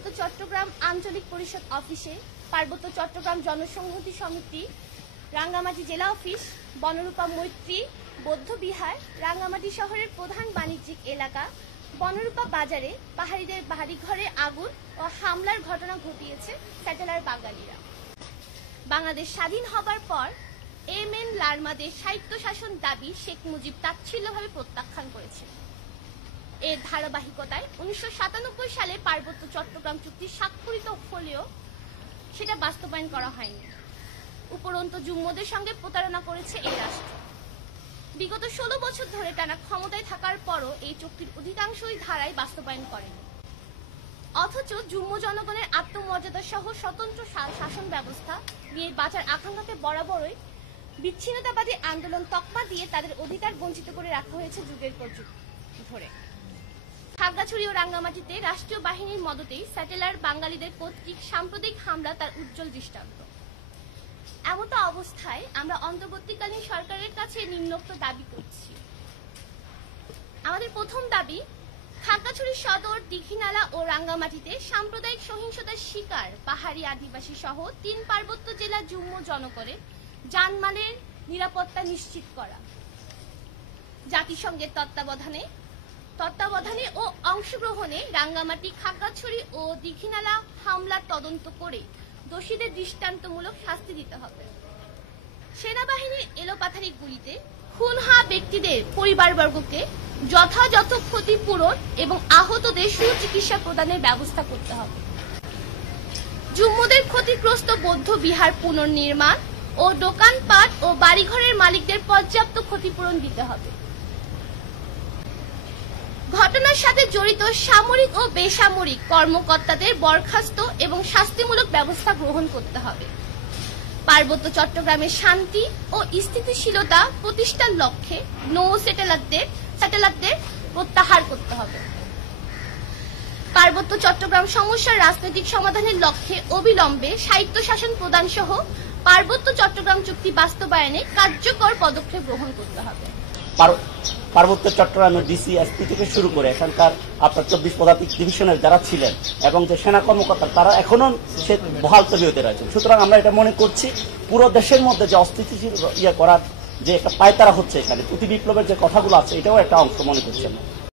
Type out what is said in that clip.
পার্বত্য চট্টগ্রাম আঞ্চলিক পরিষদ অফিসে পার্বত্য চট্টগ্রাম জনসংহতি সমিতি, রাঙ্গামাটি জেলা অফিস, বনরূপা মৈত্রী বৌদ্ধবিহার, রাঙ্গামাটি শহরের প্রধান বাণিজ্যিক এলাকা বনরূপা বাজারে পাহাড়িদের বাড়িঘরে আগুন ও হামলার ঘটনা ঘটিয়েছে স্যাটেলার বাঙালিরা। বাংলাদেশ স্বাধীন হবার পর এম.এন. লারমাদের স্বায়ত্তশাসন দাবি শেখ মুজিব তাচ্ছিল্যভাবে প্রত্যাখ্যান করেছেন। এর ধারাবাহিকতায় 1997 সালে পার্বত্য চট্টগ্রাম চুক্তি স্বাক্ষরিত হলেও সেটা বাস্তবায়ন করা হয়নি। উপরন্তু যুগ্মদের সঙ্গে প্রতারণা করেছে এই রাষ্ট্র। বিগত 16 বছর ধরে টানা ক্ষমতায় থাকার পরও এই চুক্তির অধিকাংশই ধারায় বাস্তবায়ন করেনি। অথচ যুগ্ম জনগণের আত্মমর্যাদা সহ স্বতন্ত্র শাসন ব্যবস্থা নিয়ে বাঁচার আকাঙ্ক্ষাকে বরাবরই বিচ্ছিন্নতাবাদী আন্দোলন তকমা দিয়ে তাদের অধিকার বঞ্চিত করে রাখা হয়েছে যুগের পর যুগ ধরে। খাগড়াছড়ি ও রাঙ্গামাটিতে রাষ্ট্রীয় বাহিনীর মদতেই স্যাটেলার বাঙালিদের কর্তৃক সাম্প্রদায়িক হামলা তার উজ্জ্বল দৃষ্টান্ত। এমতো অবস্থায় আমরা অন্তর্বর্তীকালীন সরকারের কাছে নিম্নোক্ত দাবি করছি। আমাদের প্রথম দাবি, খাগড়াছড়ি সদর, দীঘিনালা ও রাঙ্গামাটিতে সাম্প্রদায়িক সহিংসতার শিকার পাহাড়ি আদিবাসী সহ 3 পার্বত্য জেলা যুগ্ম জনগণের জানমালের নিরাপত্তা নিশ্চিত করা। জাতিসংঘের তত্ত্বাবধানে ও অংশগ্রহণে রাঙ্গামাটি, খাগড়াছড়ি ও দীঘিনালা হামলার তদন্ত করে দোষীদের দৃষ্টান্তমূলক শাস্তি দিতে হবে। সেনাবাহিনীর এলোপাথারি গুলিতে খুন হওয়া ব্যক্তিদের পরিবারবর্গকে যথাযথ ক্ষতিপূরণ এবং আহতদের সুচিকিৎসা প্রদানের ব্যবস্থা করতে হবে। যুগ্মদের ক্ষতিগ্রস্ত বৌদ্ধ বিহার পুনর্নির্মাণ ও দোকানপাট ও বাড়িঘরের মালিকদের পর্যাপ্ত ক্ষতিপূরণ দিতে হবে। ঘটনার সাথে জড়িত সামরিক ও বেসামরিক কর্মকর্তাদের বরখাস্ত এবং শাস্তিমূলক ব্যবস্থা গ্রহণ করতে হবে। পার্বত্য চট্টগ্রামের শান্তি ও স্থিতিশীলতা প্রতিষ্ঠার লক্ষ্যে নৌ স্যাটেলারদের প্রত্যাহার করতে হবে। পার্বত্য চট্টগ্রাম সমস্যার রাজনৈতিক সমাধানের লক্ষ্যে অবিলম্বে স্বায়ত্তশাসন প্রদান সহ পার্বত্য চট্টগ্রাম চুক্তি বাস্তবায়নে কার্যকর পদক্ষেপ গ্রহণ করতে হবে। পার্বত্য চট্টগ্রামের ডিসি, এসপি থেকে শুরু করে এখানকার আপনার 24 পদাতিক ডিভিশনের যারা ছিলেন এবং যে সেনা কর্মকর্তা তারা এখনো সে বহাল তবিয়তে রয়েছেন। সুতরাং আমরা এটা মনে করছি পুরো দেশের মধ্যে যে অস্থিতিশীল করার যে একটা পায়তারা হচ্ছে এখানে প্রতি বিপ্লবের যে কথাগুলো আছে এটাও একটা অংশ মনে করছি আমরা।